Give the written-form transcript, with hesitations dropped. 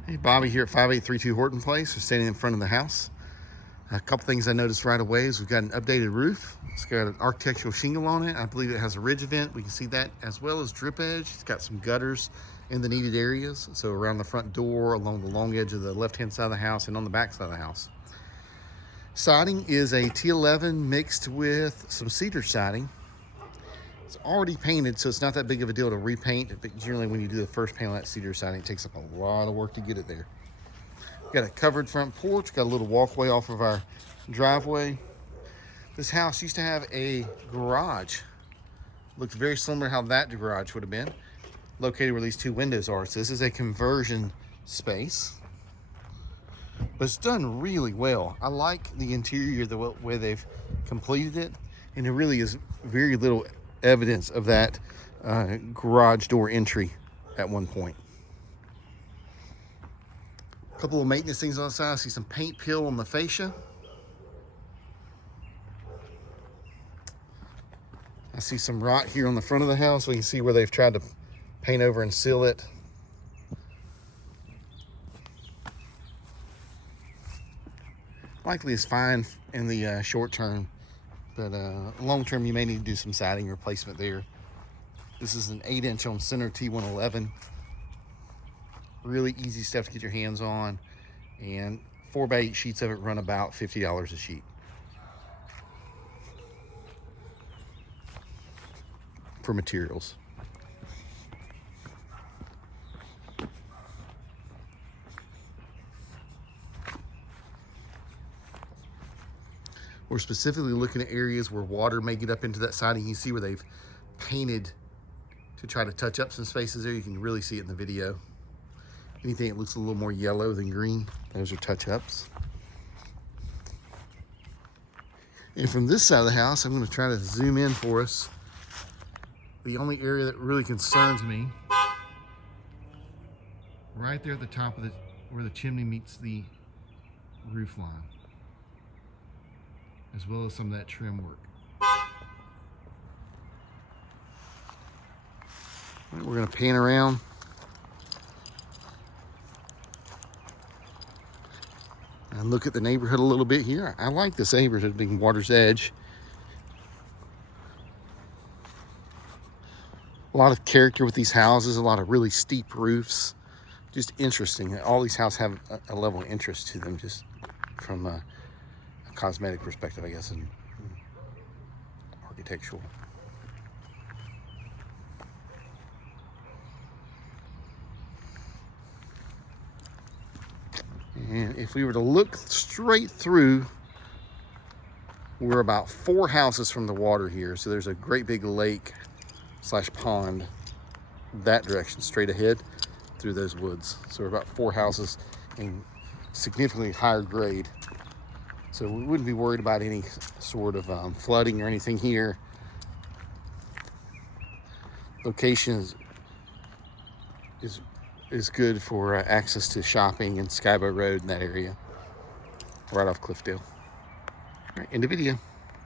Hey, Bobby here at 5832 Horton Place. We're standing in front of the house. A couple things I noticed right away is we've got an updated roof. It's got an architectural shingle on it. I believe it has a ridge vent. We can see that, as well as drip edge. It's got some gutters in the needed areas. So around the front door, along the long edge of the left-hand side of the house, and on the back side of the house. Siding is a T11 mixed with some cedar siding. It's already painted, so it's not that big of a deal to repaint, but generally when you do the first paint on that cedar siding, it takes up a lot of work to get it there. We've got a covered front porch, got a little walkway off of our driveway. This house used to have a garage. Looks very similar to how that garage would have been, located where these two windows are. So this is a conversion space, but it's done really well. I like the interior, the way they've completed it, and there really is very little evidence of that garage door entry at one point. A couple of maintenance things on the side. I see some paint peel on the fascia. I see some rot here on the front of the house. We can see where they've tried to paint over and seal it. Likely is fine in the short term, but long term you may need to do some siding replacement there. This is an 8-inch on center T111. Really easy stuff to get your hands on, and 4x8 sheets of it run about $50 a sheet for materials. We're specifically looking at areas where water may get up into that siding. You see where they've painted to try to touch up some spaces there. You can really see it in the video. Anything that looks a little more yellow than green, those are touch-ups. And from this side of the house, I'm going to try to zoom in for us. The only area that really concerns me, right there at the top of where the chimney meets the roof line, as well as some of that trim work. All right, we're going to pan around. And look at the neighborhood a little bit here. I like this neighborhood being Water's Edge. A lot of character with these houses, a lot of really steep roofs. Just interesting. All these houses have a level of interest to them, just from a cosmetic perspective, I guess, and architectural. And if we were to look straight through, we're about 4 houses from the water here. So there's a great big lake / pond that direction straight ahead through those woods. So we're about 4 houses and significantly higher grade. So we wouldn't be worried about any sort of flooding or anything here. Location is good for access to shopping and Skyboat Road in that area, right off Cliffdale. All right, end of video.